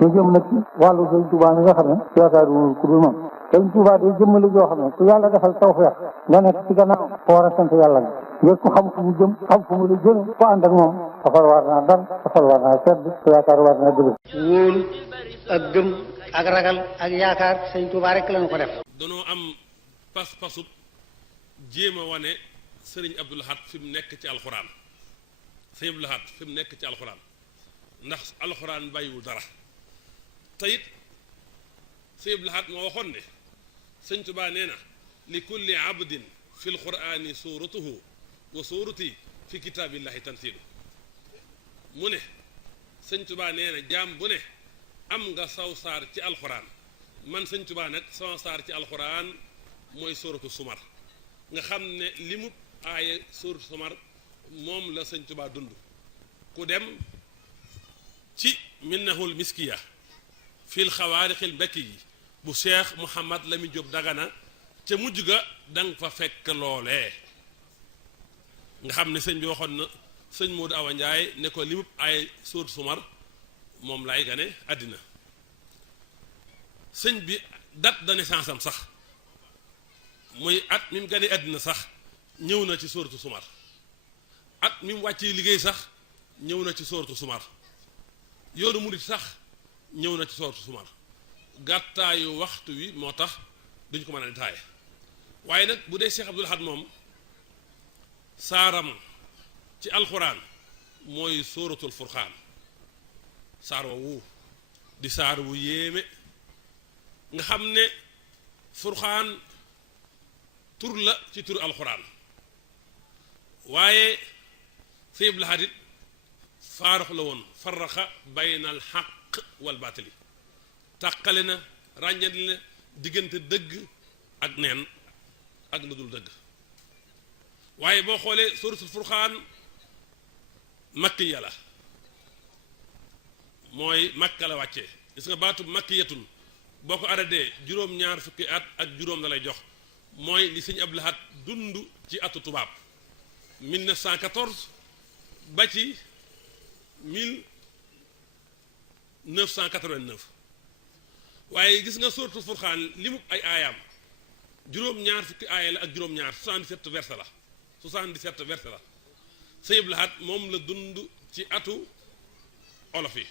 ñu jëm nag ci wàllu Sëñ Tuubaa mi nga xam ne yaakaaru ku dul moom Sëñ Tuubaa day jëmmali joo xam ne ku yàlla defal tawfeex nga nekk ci gannaaw ko war a sant yàlla nga ngir ku xam fu mu jëm xam fu mu la jëme ku ànd ak moom safar war naa dal safar war naa sedd ku yaakaar war naa dëgg wóolu ak gëm ak ragal ak yaakaar Sëñ Tuubaa rek lañu ko def. danoo am pas-pasub jéem a wane sëriñ Abdou Lahad fi mu nekk ci alxuraan sëriñ Abdou Lahad fi mu nekk ci alxuraan ndax alxuraan bàyyiwul dara te it sëriñ Abdou Lahad moo waxoon ne sëñ Tuubaa nee na li kulli abdin fi lquraani suuratuhu wa suurati fi kitaabillahi tansilu mu ne sëñ Tuubaa nee na jaam bu ne am nga saw saar ci alxuraan man sëñ Tuubaa nag sama saar ci alxuraan mooy suuratu sumar nga xam ne li mu aaye suuratu sumar moom la sëñ Tuubaa dund ku dem ci minnahul miskiya fil xawaarixil bekki yi bu Cheikh Mouhamad Lamine Diop Dagana ca mujj ga danga fa fekk loolee nga xam ne sëñ bi waxoon na sëñ Modou Awa Ndiaye ne ko li mu ay suuratu sumar moom laay gane àddina sëñ bi date de naissance am sax muy at mi mu gane àddina sax ñëw na ci suuratu sumar at mi mu wàcc liggéey sax ñëw na ci suuratu sumar yoonu murit sax ñëw na ci suuratu sumar gàttaayu waxtu wi moo tax duñ ko mën a détaillé waaye nag bu dee Cheikh Abdou Lahad moom saaram ci alxuraan mooy suuratul furqaan saar woowu di saar wu yéeme nga xam ne furqaan tur la ci turu alxuraan waaye Sëñ Abdou Lahad it faarox la woon farraxa bayna al xaq wal baatili tàqale na ràññale na diggante dëgg ak neen ak lu dul dëgg waaye boo xoolee suuratul furqaan makkiya la mooy makka la wàccee gis nga baatu makkiyatun boo ko arrêté juróom-ñaar fukki at ak juróom la lay jox mooy li Sëñ Abdou Lahad dund ci atu tubaab 1914 ba ci 1989 waaye gis nga suuratul furqaan li mu ay aayaam juróom-ñaar fukki aaya la ak juróom-ñaar 77 verset la 77 verset la Sëñ Abdou Lahad moom la dund ci atu olof yi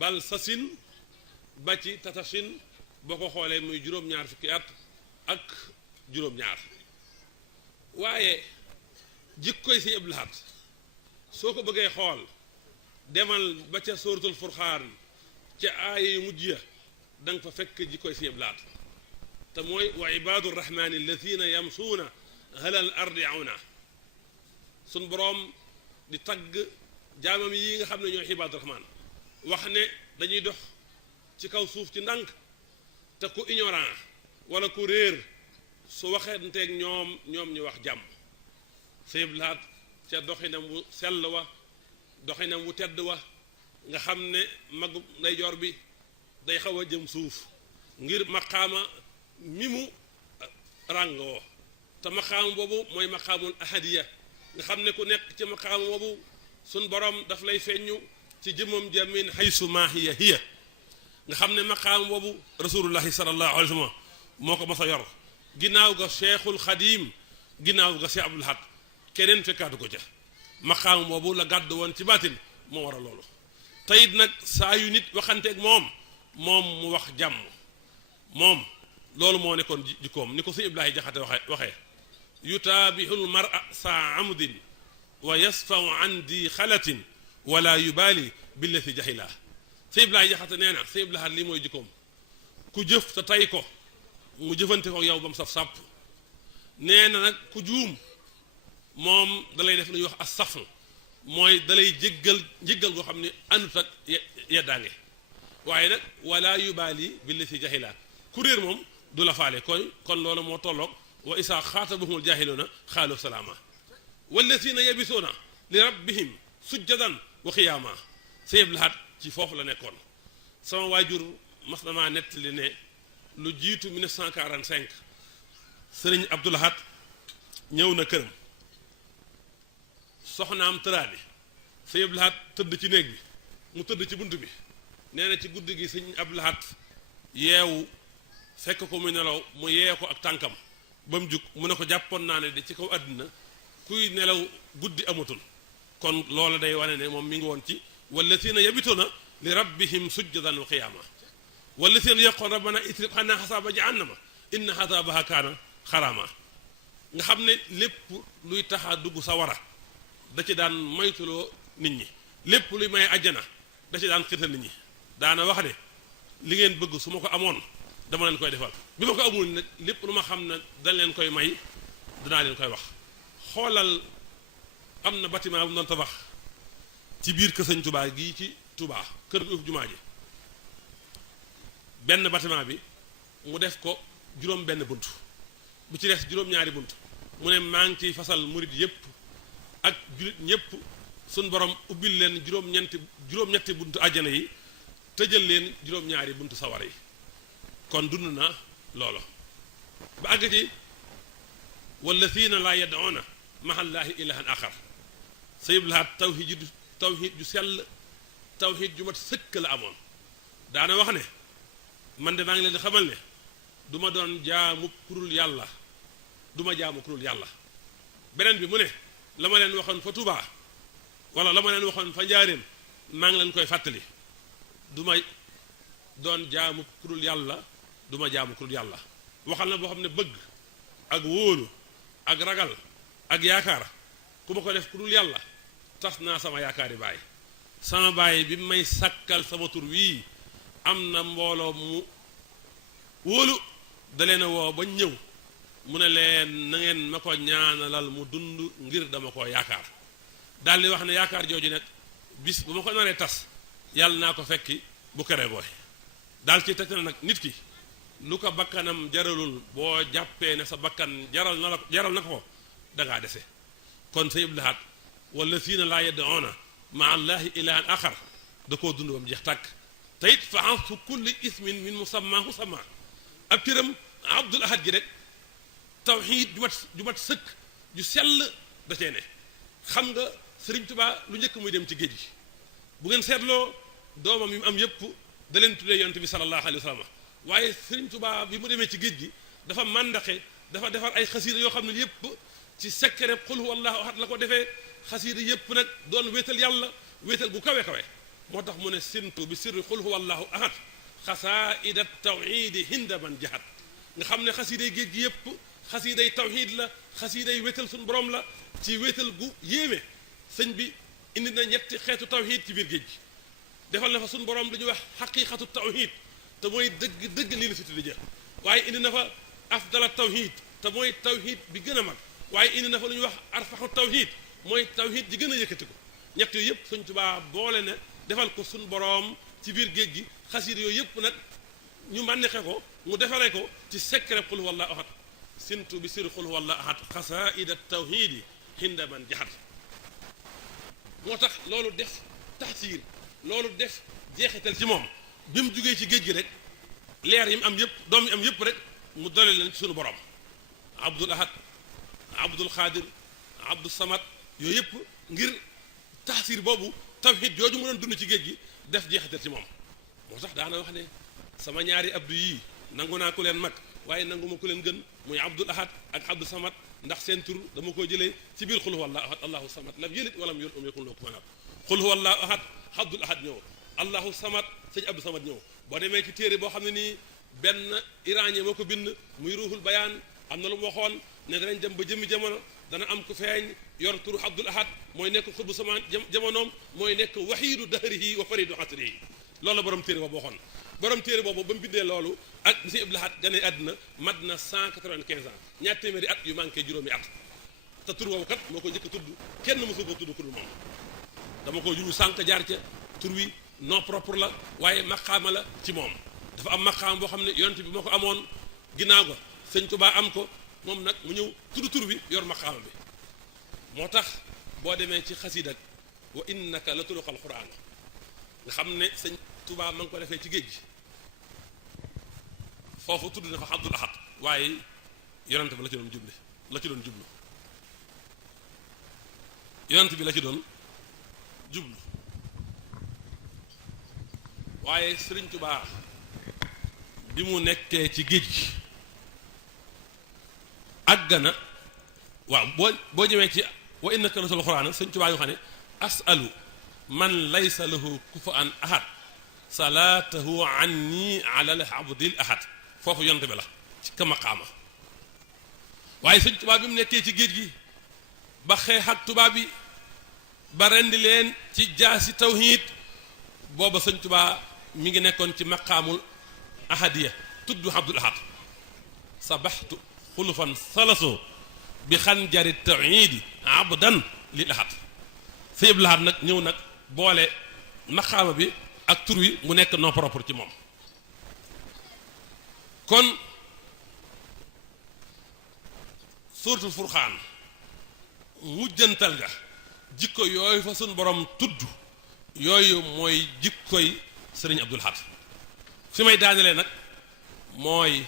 bal sasin ba ci tatasin boo ko xoolee muy juróom-ñaar fukki at ak juróom-ñaar waaye jikkoy Sëñ Abdou Lahad soo ko bëggee xool demal ba ca suratul furqaan ca aaya yu mujj ya da nga fa fekk jikkoy Sëñ Abdou Lahad te mooy wa ibaadu rahmaani alladina yamsuuna alal ardi awna suñ boroom di tagg jaamam yi nga xam ne ñooy ibaadu rahmaan wax ne dañuy dox ci kaw suuf ci ndànk te ku ignorant wala ku réer su waxeenteeg ñoom ñu wax jàmm Sëñ Abdou Lahad ca doxinam wu sell wa doxinam wu tedd wa nga xam ne magu ndeyjoor bi day xaw a jëm suuf ngir maqaama mi mu ràngoo te maqaama boobu mooy maqaamul ahadiya nga xam ne ku nekk ci maqaama boobu suñ borom daf lay feeñu ci jëmmam jamin haysu maa hiya nga xam ne maqaama boobu rasulullahi sallallahu alayhi wa sallam moo ko mas a yor ginnaaw ga cheikhul xadim ginnaaw ga Cheikh Abdou Lahad keneen fekkaatu ko ca maqaama boobu la gàddu woon ci baatin moo war a loolu teyit nag saa yu nit waxanteeg moom mu wax jàmm moom loolu moo nekkoon jikkoom ni ko Sëñ Ibrahima Jaxate waxee yutaabihul mar'a saa amdin wa yasfau an di xalatin wala yubaali billati jahila Sëñ Ibrahima Jaxate nee na Sëñ Abdou Lahad lii mooy jikkoom ku jëf te tey ko mu jëfante ko yow ba mu saf sàpp nee na nag ku juum moom dalay def lu ñuy wax as-safn mooy dalay jéggal goo xam ne àndut ak yeddaange waaye nag wala yubaali billati jahila ku réer moom du la faale kon loolu moo tolloog wa isaa xaatabahumul jaahiluuna xaalu salaama wallazina yabisuuna li rabbihim sujjadan wa qiyaama Sëñ Abdou Lahad ci foofu la nekkoon sama waajur mas na maa nettali ne lu jiitu 1945 Sëriñ Abdou Lahad ñëw na këram soxnaam tëraadi Sëñ Abdou Lahad tëdd ci néeg bi mu tëdd ci bunt bi nee na ci guddi gi sëñ Abdou Lahad yeewu fekk ko muy nelaw mu yee ko ak tànkam ba mu jug mu ne ko jàppoon naa ne de ci kaw àddina kuy nelaw guddi amatul kon loola day wane ne moom mi ngi woon ci wallazina yabituna li rabbihim sujjadan wa qiyaama wallazina yaqoon rabbana itrib xanaa xasaaba jahannama inna xasaabaha kaana xaraama nga xam ne lépp luy taxa dugg sawara da ci daan moytuloo nit ñi lépp luy may ajjana da ci daan xiirtal nit ñi daana wax ne li ngeen bëgg su ma ko amoon dama leen koy defal bi ma ko amul nag lépp lu ma xam ne dañ leen koy may danaa leen koy wax xoolal am na bâtiment bu mu doon tabax ci biir kër Sëñ Touba gii ci Touba kër gu jumaa ji benn bâtiment bi mu def ko juróom benn bunt bu ci des juróom-ñaari bunt mu ne maa ngi ciy fasal murit yépp ak julit ñépp suñ borom ubbil leen juróom-ñetti buntu àjjana yi tëjal leen juróom-ñaari buntu sawara yi kon dund na loolo ba àgg ci wallazina laa yad'una mahallaahi ilahan axar Sëñ Lahad tawhid ju sell tawhid ju mat sëkk la amoon daana wax ne man de maa ngi leen di xamal ne du ma doon jaamu kurul yàlla du ma jaamu kurul yàlla beneen bi mu ne la ma leen waxoon fa Touba wala la ma leen waxoon fa Njaaréem maa ngi leen koy fàttali du ma doon jaamu kurul yàlla du ma jaamu kurul yàlla waxal na boo xam ne bëgg ak wóolu ak ragal ak yaakaar ku ma ko def kurul yàlla tas naa sama yaakaari baay sama baay bi may sàkkal sama tur wii am na mbooloo mu wóolu da leen a woo ba ñëw mu ne leen na ngeen ma ko ñaanalal mu dund ngir dama ko yaakaar daal di wax ne yaakaar jooju nag bis bu ma ko naree tas yàlla naa ko fekki bu kere booy daal ci teg na nag nit ki lu ko bakkanam jaralul boo jàppee ne sa bakkan jaral na ko dangaa dese kon Sëñ Abdou Lahad wallazina laa yad'una ma'a allahi ilahan axar da koo dund ba mu jeex tàkk te it fa ansu kulli ismin min musammahu sama ab tiram Abdul Ahad gi rek tawxiid ju mat sëkk ju sell da cee ne xam nga Sëriñ Tuubaa lu njëkk muy dem ci géej gi bu ngeen seetloo doomam yi mu am yëpp da leen tuddee yonent bi sallallahu alayhi wa sallam waaye Sëriñ Tuubaa bi mu demee ci géej gi dafa màndaxe dafa defar ay xasiida yoo xam ne yëpp ci secret qul huwa allahu ahad la ko defee xasiida yëpp nag doon wéetal yàlla wéetal gu kawe kawe moo tax mu ne sintu bi sirri qul huwa allahu ahad xasaaida tawxiidi hinda man jahat nga xam ne xasiiday géej gi yëpp xasiiday tawxiid la xasiiday wéetal suñu borom la ci wéetal gu yéeme sëñ bi indi na ñetti xeetu tawxiid ci biir géej gi defal na fa suñu borom dañuy wax xaqiqatu tawxiid te mooy dëgg lii la si tuddi jë waaye indi na fa afdala tawxiid te mooy tawxiid bi gën a mag waaye indi na fa lu ñuy wax arfaxu tawxiid mooy tawxiid ji gën a yëkkati ko ñett yooyu yëpp Sëñ Tuubaa boole na defal ko suñu borom ci biir géej gi xasiida yooyu yëpp nag ñu mànnexe ko mu defaree ko ci secret qul huwallahu ahad sintu bi sirri qul huwallahu ahad xasaida tawxiidi hinda man jaxat moo tax loolu def taxsiir loolu def jeexital ci moom bi mu jugee ci géej gi rek leer yi mu am yëpp doom yi am yëpp rek mu dole leen ci suñu borom Abdul Ahad Abdul Xaadir Abdul Samad yooyu yëpp ngir taxsiir boobu tawxiid jooju mu doon dund ci géej gi def jeexital ci moom moo tax daana wax ne sama ñaari abdu yii nangu naa ku leen mag waaye nangu ma ku leen gën muy Abdul Ahad ak Abdul Samad ndax seen tur dama ko jëlee ci biir qul huwallahu ahad allahu samad lam yalid walam yulad walam yakun lahu kufuwan ahad qul huwallahu ahad Abdul Ahad ñëw allahu samad sëñ Abdou Samad ñëw boo demee ci téere boo xam ne nii benn iranien moo ko bind muy ruuxul bayaan am na lu mu waxoon ne danañ dem ba jëmmi jamono dana am ku feeñ yor turu Abdul Ahad mooy nekk xutbu sama jamonoom mooy nekk waxiidu dahrihi wa faridu asrihi loolu la borom téere boobu waxoon borom téere boobu ba mu bindee loolu ak Sëñ Abdul Ahad gane àddina mat na 195 ans ñaar téeméeri at yu manqué juróomi at te tur woowu kat moo ko njëkk a tudd kenn mësu ko tudd ku dul moom dama ko juñu sànq jaar ca tur wi non propre la waaye maqaama la ci moom dafa am maqaam boo xam ne yonent bi moo ko amoon ginnaaw ga Sëñ Tuubaa am ko moom nag mu ñëw tudd tur bi yor maqaama bi moo tax boo demee ci xasiid ak wa innaka la tuluqal quraan nga xam ne Sëñ Tuubaa ma ngi ko defee ci géej gi foofu tudd na fa Abdul Ahad waaye yonent bi la ci doon jublu yonent bi la ci doon jublu waaye Sëriñ Tuubaa bi mu nekkee ci géej gi àgg na waaw boo ñëwee ci wa innaka rasul xuraan Sëriñ Tuubaa yoo xam ne asalu man laysa lahu kufuwan ahad salaatahu anni ala al abdil ahad foofu yonte bi la ci ka maqaama waaye Sëriñ Tuubaa bi mu nekkee ci géej gi ba xeex ak tubaab bi ba rendi leen ci jaasi tawhiid booba Sëriñ Tuubaa mi ngi nekkoon ci maqaamul ahadiya tudd abdul ahad sabaxtu xulufan salaso bi xanjari tawhiidi abdan lil ahad sëñ Abdul Ahad nag ñëw nag boole maqaama bi ak tur wi mu nekk non propre ci moom kon suuratul Furqaan mujjantal ga jikko yooyu fa suñ borom tudd yooyu mooy jikkoy sëriñ Abdul Ahad fi may daanelee nag mooy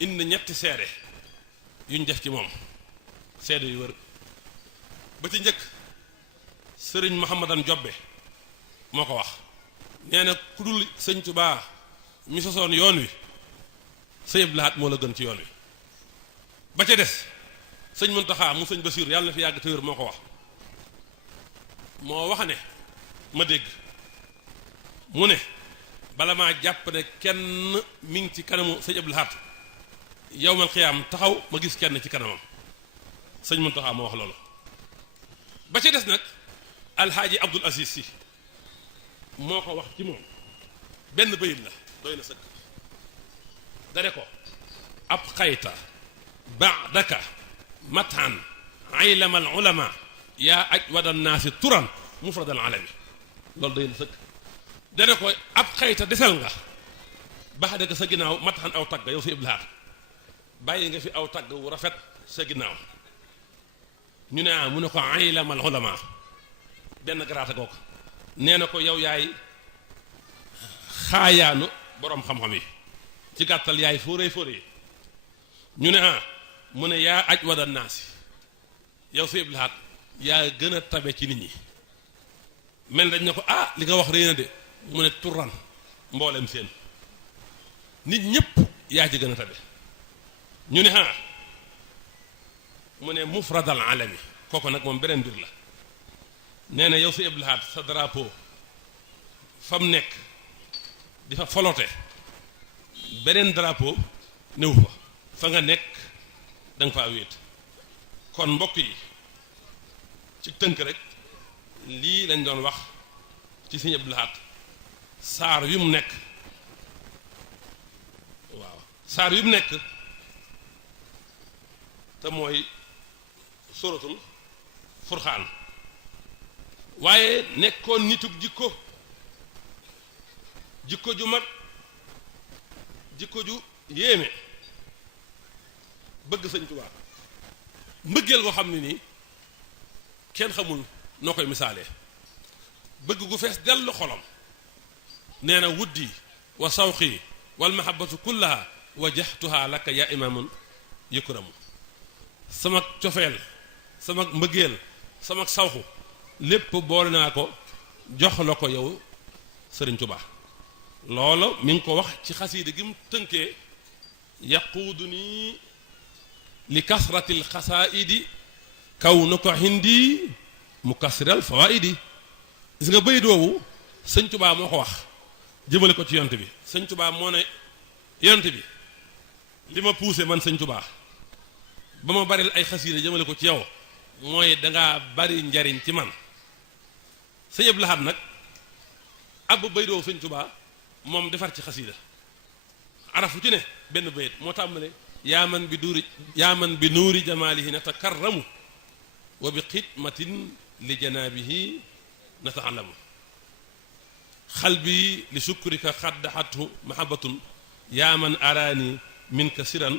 indi ñetti seede yuñ def ci moom seede yu wër ba ci njëkk sëriñ Mouhamadan Jobbe moo ko wax nee na ku dul sëñ Tuubaa mi sosoon yoon wi sëñ Abdul Ahad moo la gën ci yoon wi ba ca des sëñ Muntaxa mu sëñ Basiiru yàlla na fi yàgg te wér moo ko wax moo wax ne ma dégg mu ne bala maa jàpp ne kenn mi ngi ci kanamu sëñ Abdul Ahad yawmal xiyaam taxaw ma gis kenn ci kanamam sëñ Muntaxa moo wax loolu ba ca des nag alxaaji Abdul Aziz Si moo ko wax ci moom benn bayit la doy na sëkk dare ko ab xayta baadaka matan aylamal ulama yaa aj wada naasi turan mufradal alami loolu doy na sëkk dare ko ab xayta desal nga baadaka sa ginnaaw matan aw tagg yow si Abdul Ahad bàyyi nga fi aw tagg wu rafet sa ginnaaw ñu ne mu ne ko aylamal ulama benn garaata googu nee na ko yow yaay xaayaanu boroom xam-xam yi ci gàttal yaay fóoree fóoree ñu ne mu ne yaa aj wada naasi yow si Abdul Ahad yaa gën a tabe ci nit ñi mel dañ ne ko li nga wax rëy na de mu ne turan mboolem seen nit ñëpp yaa ci gën a tabe ñu ne mu ne mufradal alami kooku nag moom beneen mbir la nee na yow si Abdul Ahad sa drapeau fa mu nekk di fa folote beneen drapeau néew fa nga nekk da nga faa wéet kon mbokk yi ci tënk rek lii lañ doon wax ci Sëñ Abdul Ahad saar wi mu nekk waaw saar wi mu nekk te mooy suratul Furqaan waaye nekkoon nitug jikko ju mag jikko ju yéeme bëgg Sëñ Tuubaa mbëggeel koo xam ne nii kenn xamul noo koy misaalee bëgg gu fees dellu xolam nee na wuddi wa sawqi wal mahabbatu kullaha wajjahtuha laka ya imaamun yukramu sama cofeel sama mbëggeel sama sawxu lépp boole naa ko jox la ko yow Sëriñ Tuubaa loolu mi ngi ko wax ci xasiida gi mu tënkee yaquuduni li kasratil xasaidi kaw na ko hindi mu kasral fawaidi gis nga bayit woowu Sëñ Tuubaa moo ko wax jëmale ko ci yonent bi Sëñ Tuubaa moo ne yonent bi li ma poussé man Sëñ Tuubaa ba ma baril ay xasiida jëmale ko ci yow mooy dangaa bari njariñ ci man Sëñ Abdul Ahad nag ab bayit woowu Sëñ Tuubaa moom defar ci xasiida arafu ci ne benn bayit moo tàmbale yaa man bi nuuri jamaalihi natakarramu wa bi xidmatin li janaabihi nata'allamu xalbi li sukrika xaddaxathu mahabbatun yaa man araani minka siran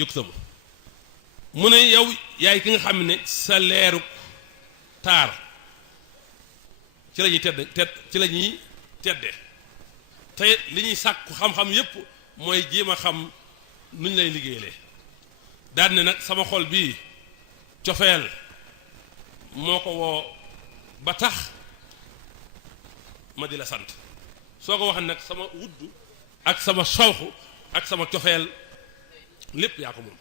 yuktamu mu ne yow yaay ki nga xam ne sa leeru taar ci la ñuy ci la ñuy tedde te li ñuy sàkku xam-xam yépp mooy jéem a xam nuñ lay liggéeyale daan ne nag sama xol bii cofeel moo ko woo ba tax ma di la sant soo ko wax nag sama wudd ak sama sawxu ak sama cofeel lépp yaa ko moom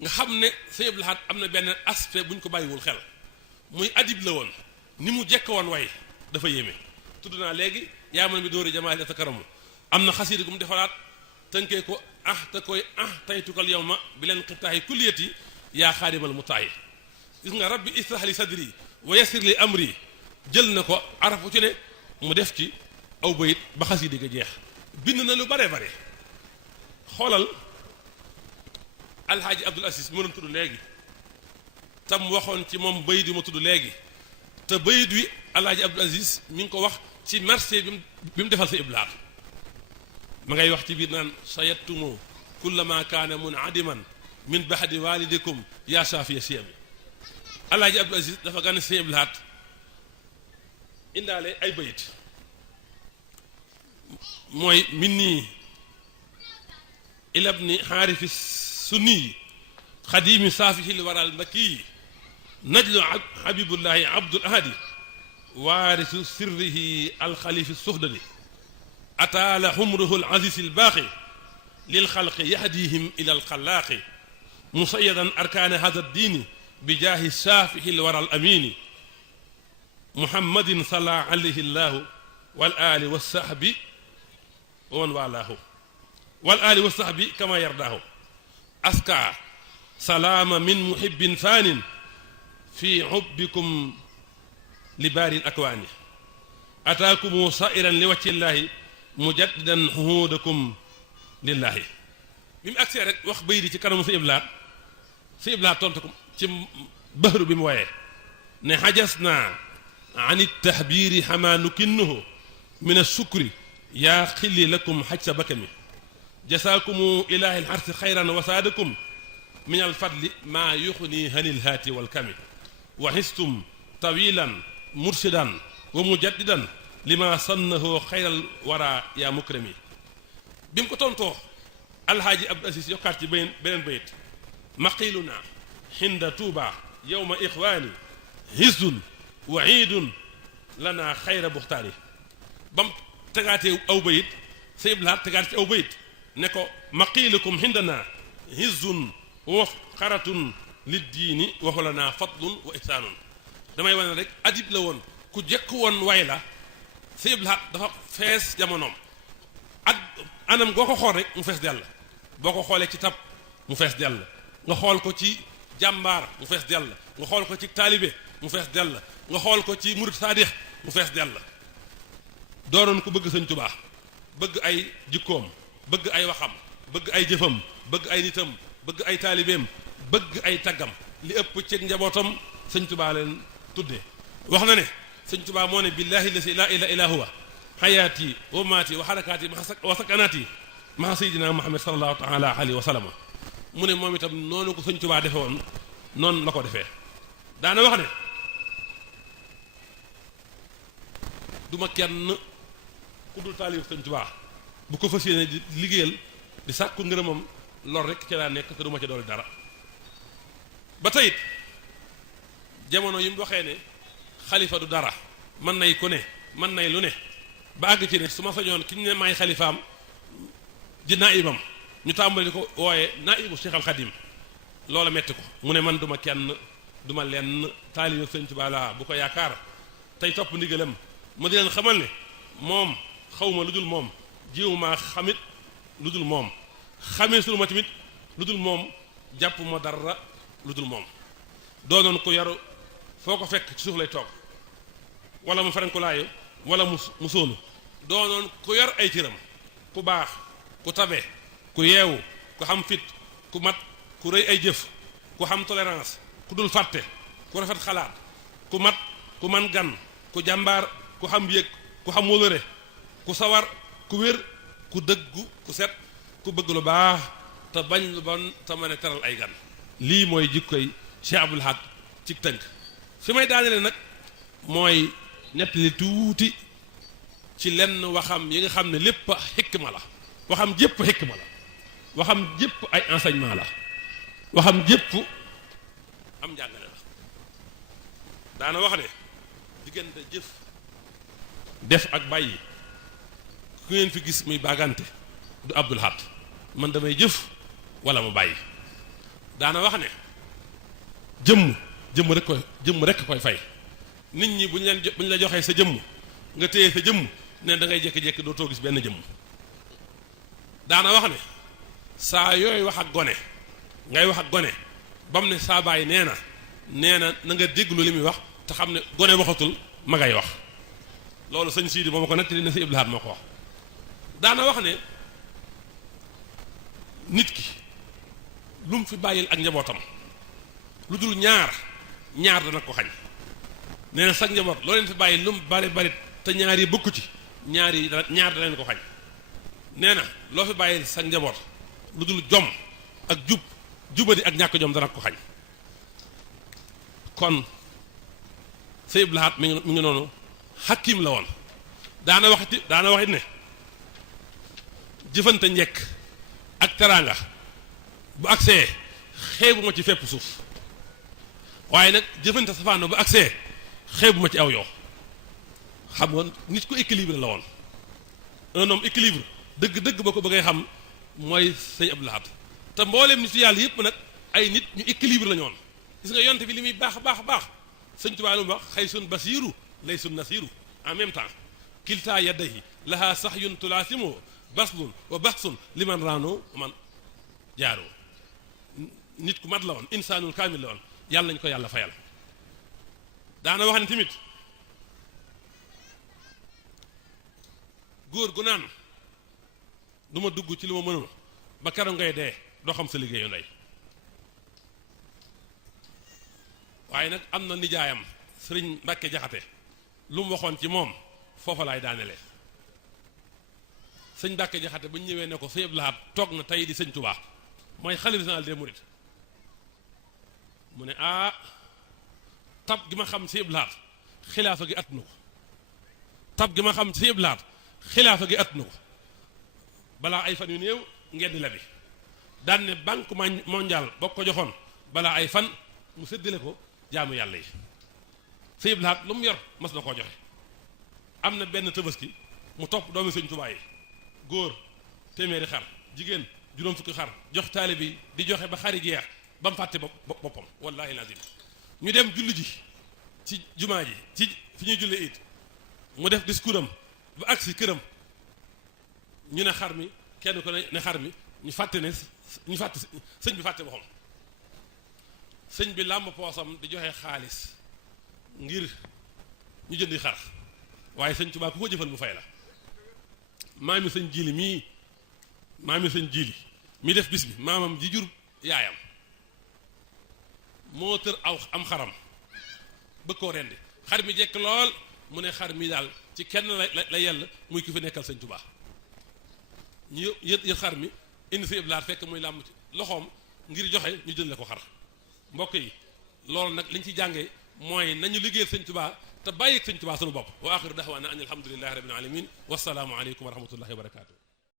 nga xam ne Sëñ Abdul Ahad am na benn aspect bu ñu ko bàyyiwul xel muy adib la woon ni mu jekk woon way dafa yéeme tudd naa léegi yaa man mi dóori jamaali sa karamu am na xasiida gu mu defaraat tënkee ko te koy taytukal yow ma bi leen xitaayi kulliyati yaa xaadimal mu taayi gis nga rabbi israh li sadri wa yassir li amri jël na ko arafu ci ne mu def ci aw bayit ba xasiida ga jeex bind na lu bare bare xoolal alxaaji Abdul Aziz mënoon tudd léegi tam waxoon ci moom bayit yu ma tudd léegi te bayit wi alxaaji Abdul Aziz mi ngi ko wax ci marché bi mu defal sa iblaat ma ngay wax ci biir naan sayattumu kullama kaana munadiman min baxdi walidikum yaa saafiya siyami alxaaji Abdul Aziz dafa gane sa iblaat indaale ay bayit mooy minni ilabni xaarifi sunniyi xadimi saafihil waral mbakkiyi najlu habibullahi abdul ahadi waarisu sirrihi alxalifi suhdadi ataala xumruhu alaziz albaaxi lilxalqi yahdihim ila alxalaaqi musayadan arkaana hada addiini bijaahi saafihil waral amini muhammadin salla alayhi llahu wal aali wasahbi wa man walaahu wal aali wasahbi kama yardaahu aska salaama min muhibbin faanin fi hubbikum li baari akwaani ataakumu sairan li wacci llaahi mujaddidan xuhuudakum lillaahi bi mu agsee rek wax bay di ci kanamu sa iblaat tontu ko ci bëhru bi mu wooyee ne xajas naa an tahbiiri xamaa nukinnuhu min assukri yaa xilli lakum xaj sa bakami jasaakumu ilaahi alxarsi xayran wasaadakum min alfadli maa yuxni hanil haati walkami wa xistum tawilan mursidan wa mujaddidan lima sannahu xayral wara yaa mukrami bi mu ko tontoo alhaaji Abdul Aziz yokkaat ci beneen bayit maqiluna xinda tuuba yowma ixwaani hisdun wa iidun lana xayra buxtaani bam tegaatee aw bayit sa iblaat tegaat ci aw bayit ne ko maqilukum xindana hisdun wa xaratun liddiini waxu lana fadlun wa ihsaanun damay wane rek adib la woon ku jekk woon way la sa iblaat dafa fees jamonoom anam goo ko xool rek mu fees dell boo ko xoolee ci tab mu fees dell nga xool ko ci jàmbaar mu fees dell nga xool ko ci taalibe mu fees dell nga xool ko ci murid saadix mu fees dell doonoon ku bëgg Sëñ Tuubaa bëgg ay jikkoom bëgg ay waxam bëgg ay jëfam bëgg ay nitam bëgg ay taalibeem bëgg ay taggam li ëpp ci njabootam Sëñ Tuubaa leen tuddee wax na ne Sëñ Tuubaa moo ne billaahi lasi laa ilaaha illaa huwa xayaati wa maati wa xarakaati wa sakanaati maa sayyidina Muhammad sallallahu taala alayhi wa sallam mu ne moom itam noonu ko Sëñ Tuubaa defe woon noonu la ko defee daana wax ne duma kenn ku dul taalib Sëñ Tuubaa bu ko fas yéene di liggéeyal di sàkku ngërëmam lool rek ca laa nekk te duma ca doole dara ba tey jamono yi mu waxee ne xalifa du dara mën nay ku ne mën nay lu ne ba àgg ci ne su ma sañoon ki ñu ne maay xalifaam di naibam ñu tàmbali ko wooye naibu Cheikh al Xadim loola metti ko mu ne man duma kenn duma lenn taalibe Sëñ Tuubaa laa bu ko yaakaar tey topp ndigalam ma di leen xamal ne moom xawma lu dul moom jiwuma xamit lu dul moom xamee sunu ma tamit lu dul moom jàpp ma dara lu dul moom doonoon ko yaru foo ko fekk ci suuf lay toog wala mu ferenkulaayu wala mu sóonu doonoon ku yor ay cëram ku baax ku tabe ku yeewu ku xam fit ku mat ku rëy ay jëf ku xam tolérance ku dul fàtte ku rafet xalaat ku mat ku man gan ku jàmbaar ku xam yëg ku xam wóllëre ku sawar ku wér ku dëggu ku set ku bëgg lu baax te bañ lu bon te mën a teral ay gan lii mooy jikkoy Cheikh Abdul Ahad ci tënk fi may daanele nag mooy nettali tuuti ci lenn waxam yi nga xam ne lépp xikma la waxam jépp xikma la waxam jépp ay enseignement la waxam jépp am njàngale la daana wax ne diggante jëf def ak bàyyi ku ngeen fi gis muy baagante du Abdul Ahad man damay jëf wala ma bàyyi daana wax ne jëmm rek koy fay nit ñi buñ la joxee sa jëmm nga téye sa jëmm ne da ngay jékki-jékki dootoo gis benn jëmm daana wax ne saa yooyu wax ak gone ngay wax ak gone bam ne saa baay nee na na nga déglu li muy wax te xam ne gone waxatul ma ngay wax loolu sëñ Sidi moo ma ko nettali ne si Abdul Ahad moo ko wax daana wax ne nit ki lu mu fi bàyyil ak njabootam lu dul ñaar dana ko xañ nee na sax njaboot loo leen fi bàyyi lu mu bari te ñaar yi bokku ci ñaar da leen ko xañ nee na loo fi bàyyil sax njaboot lu dul jom ak jubadi ak ñàkk jom dana ko xañ kon Sëñ Abdul Ahad mi ngi noonu xakim la woon daana waxit ne jëfante njekk ak teraanga bu agsee xeebu ma ci fépp suuf waaye nag jëfante safaano bu agsee xeebu ma ci aw yoo xam nga nit ku équilibre la woon un homme équilibre dëgg ba ko bëggee xam mooy Sëñ Abdul Ahad te mbooleem nitu yàlla yëpp nag ay nit ñu équilibre la ñu woon gis nga yonte bi li muy baax Sëñ Tuubaa lu mu wax xaysun basiiru laysun nasiiru en même temps kilta yadayhi laha sahyun tulaasimu baslun wa baxsun liman raano man jaaroo nit ku mat la woon insaanul kaamil la woon yàlla nañ ko yàlla fayal daana wax ne tamit góor gu naan du ma dugg ci li ma mënul ba keroog ngay dee doo xam sa liggéeyu ndey waaye nag am na nijaayam sëriñ Mbàkke Jaxate lu mu waxoon ci moom foofa laay daanelee sëñ Mbàkke Jaxate bu ñu ñëwee ne ko Sëñ Abdul Ahad toog na tey di sëñ Tuubaa mooy xalifa général des mourides mu ne tab gi ma xam Sëñ Abdul Ahad xilaafa gi at na ko tab gi ma xam Sëñ Abdul Ahad xilaafa gi at na ko balaa ay fan yu néew ngeen di lebi daan ne banque mondiale boo ko joxoon balaa ay fan mu séddale ko jaamu yàlla yi Sëñ Abdul Ahad lu mu yor mas na koo joxe am na benn Tabaski mu topp doomi Sëñ Tuubaa yi góor téeméeri xar jigéen juróom fukki xar jox taalibe bi di joxe ba xari jeex ba mu fàtte boppam wallaahi lazim ñu dem julli ji ci jumaa ji ci fi ñuy julli it mu def discours am ba agsi këram ñu ne xar mi kenn ko ne xar mi ñu fàtte sëñ bi fàtte boppam sëñ bi làmb poosam di joxe xaalis ngir ñu jëndi xar waaye Sëñ Tuubaa ku ko jëfal mu fay la maami sëñ jiili mi def bis bi maamam ji jur yaayam moo tër am xaram bëgg koo rendi xar mi jekk lool mu ne xar mi daal ci kenn la yell muy ki fi nekkal Sëñ Tuubaa ñu yët xar mi indi Sëñ Abdul Ahad fekk muy làmb ci loxoom ngir joxe ñu jënd ko xar mbokk yi loolu nag liñ ci jàngee mooy nañu liggéey Sëñ Tuubaa te bàyyi Sëñ Tuubaa sunu bopp wa axiru daxwaana an alhamdulillahi rabbil alamin wassalaamu aleykum wa rahmatullahi wa barakaatu